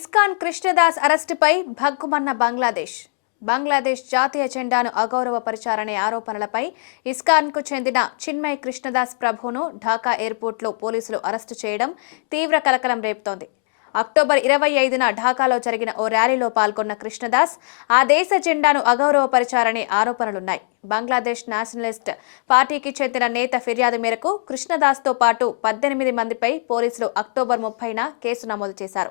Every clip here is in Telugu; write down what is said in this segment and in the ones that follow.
ఇస్కాన్ కృష్ణదాస్ అరెస్టుపై భగ్గుమన్న బంగ్లాదేశ్ జాతీయ జెండాను అగౌరవపరిచారనే ఆరోపణలపై ఇస్కాన్కు చెందిన చిన్మయ్ కృష్ణదాస్ ప్రభును ఢాకా ఎయిర్పోర్ట్లో పోలీసులు అరెస్టు చేయడం తీవ్ర కలకలం రేపుతోంది. అక్టోబర్ 25న ఢాకాలో జరిగిన ఓ ర్యాలీలో పాల్గొన్న కృష్ణదాస్ ఆ దేశ జెండాను అగౌరవపరిచారనే ఆరోపణలున్నాయి. బంగ్లాదేశ్ నేషనలిస్ట్ పార్టీకి చెందిన నేత ఫిర్యాదు మేరకు కృష్ణదాస్తో పాటు 18 మందిపై పోలీసులు అక్టోబర్ 30న కేసు నమోదు చేశారు.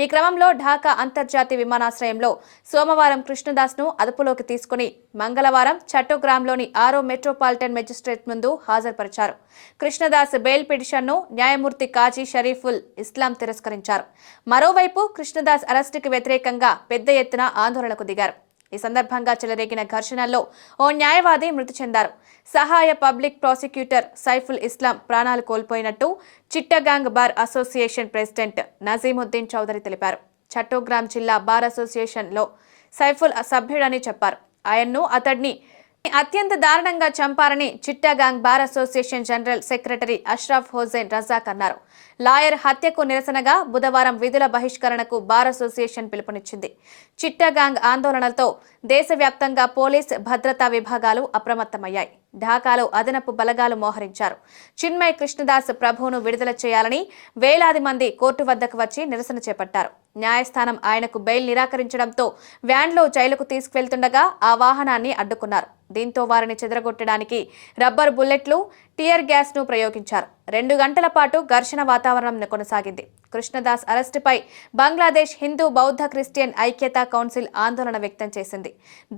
ఈ క్రమంలో ఢాకా అంతర్జాతీయ విమానాశ్రయంలో సోమవారం కృష్ణదాస్ను అదుపులోకి తీసుకుని మంగళవారం చట్టోగ్రామ్లోని 6వ మెట్రోపాలిటన్ మెజిస్ట్రేట్ ముందు హాజరుపరిచారు. కృష్ణదాస్ బెయిల్ పిటిషన్ను న్యాయమూర్తి కాజీ షరీఫుల్ ఇస్లాం తిరస్కరించారు. మరోవైపు కృష్ణదాస్ అరెస్టుకు వ్యతిరేకంగా పెద్ద ఎత్తున ఆందోళనకు దిగారు. ఈ సందర్భంగా చెలరేగిన ఘర్షణల్లో ఓ న్యాయవాది మృతి చెందారు. సహాయ పబ్లిక్ ప్రాసిక్యూటర్ సైఫుల్ ఇస్లాం ప్రాణాలు కోల్పోయినట్టు Chittagong bar association president Nazimuddin Chowdhury తెలిపారు. చట్టోగ్రామ్ జిల్లా బార్ అసోసియేషన్లో సైఫుల్ సభ్యుడని చెప్పారు. ఆయన్ను అతడిని అత్యంత దారుణంగా చంపారని Chittagong bar association general secretary Ashraf Hussain Razzaq అన్నారు. లాయర్ హత్యకు నిరసనగా బుధవారం విధుల బహిష్కరణకు బార్ అసోసియేషన్ పిలుపునిచ్చింది. చిట్టగాంగ్ ఆందోళనలతో దేశవ్యాప్తంగా పోలీస్ భద్రతా విభాగాలు అప్రమత్తమయ్యాయి. ఢాకాలో అదనపు బలగాలు మోహరించారు. చిన్మయ్ కృష్ణదాస్ ప్రభువును విడుదల చేయాలని వేలాది మంది కోర్టు వద్దకు వచ్చి నిరసన చేపట్టారు. న్యాయస్థానం ఆయనకు బెయిల్ నిరాకరించడంతో వ్యాన్లో జైలుకు తీసుకువెళ్తుండగా ఆ వాహనాన్ని అడ్డుకున్నారు. దీంతో వారిని చెదరగొట్టడానికి రబ్బర్ బుల్లెట్లు, టియర్ గ్యాస్ ను ప్రయోగించారు. 2 గంటల పాటు ఘర్షణ వాతావరణం కొనసాగింది. కృష్ణదాస్ అరెస్టుపై బంగ్లాదేశ్ హిందూ బౌద్ధ క్రిస్టియన్ ఐక్యతా కౌన్సిల్ ఆందోళన వ్యక్తం చేసింది.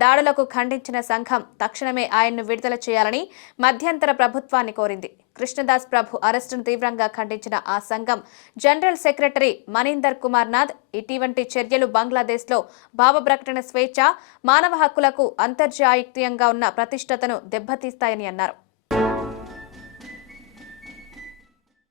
దాడులకు ఖండించిన సంఘం తక్షణమే ఆయన్ను విడుదల చేయాలని మధ్యంతర ప్రభుత్వాన్ని కోరింది. కృష్ణదాస్ ప్రభు అరెస్టును తీవ్రంగా ఖండించిన ఆ సంఘం జనరల్ సెక్రటరీ మనీందర్ కుమార్ నాథ్ ఇటువంటి చర్యలు బంగ్లాదేశ్లో భావ ప్రకటన స్వేచ్ఛ, మానవ హక్కులకు అంతర్జాతీయంగా ఉన్న ప్రతిష్టతను దెబ్బతీస్తాయని అన్నారు.